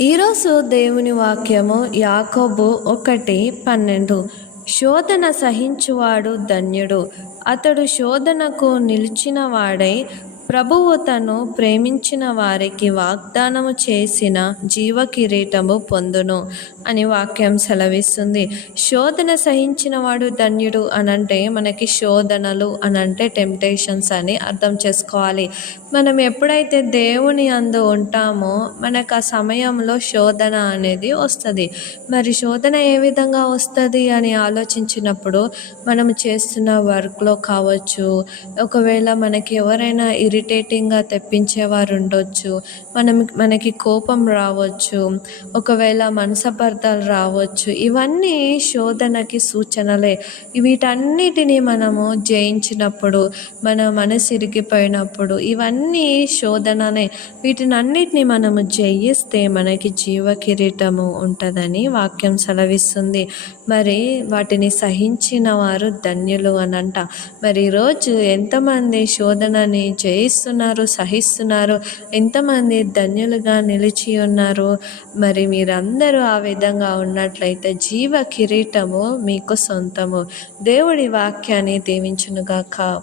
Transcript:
ఈరోజు దేవుని వాక్యము యాకోబు ఒకటి పన్నెండు. శోధన సహించువాడు ధన్యుడు. అతడు శోధనకు నిలిచినవాడై ప్రభువు తను ప్రేమించిన వారికి వాగ్దానము చేసిన జీవ కిరీటము పొందును అని వాక్యం సెలవిస్తుంది. శోధన సహించిన వాడు ధన్యుడు అనంటే మనకి శోధనలు అనంటే టెంప్టేషన్స్ అని అర్థం చేసుకోవాలి. మనం ఎప్పుడైతే దేవుని అందు ఉంటామో మనకు ఆ సమయంలో శోధన అనేది వస్తుంది. మరి శోధన ఏ విధంగా వస్తుంది అని ఆలోచించినప్పుడు మనం చేస్తున్న వర్క్లో కావచ్చు ఒకవేళ మనకి ఎవరైనా ఇరి ఇరిటేటింగ్గా తెప్పించేవారు ఉండొచ్చు మనం మనకి కోపం రావచ్చు. ఒకవేళ మనసపర్థాలు రావచ్చు. ఇవన్నీ శోధనకి సూచనలే. వీటన్నిటిని మనము జయించినప్పుడు మన మనసు ఇరిగిపోయినప్పుడు ఇవన్నీ శోధననే. వీటిని అన్నిటిని మనము జయిస్తే మనకి జీవ కిరీటము ఉంటుందని వాక్యం సెలవిస్తుంది. మరి వాటిని సహించిన వారు ధన్యులు అనంట. మరి ఈరోజు ఎంతమంది శోధనని జయిస్తున్నారు సహిస్తున్నారు. ఎంతమంది ధన్యులుగా నిలిచి ఉన్నారు. మరి మీరందరూ ఆ విధంగా ఉన్నట్లయితే జీవ కిరీటము మీకు సొంతము. దేవుడి వాక్యాన్ని దీవించునుగాక.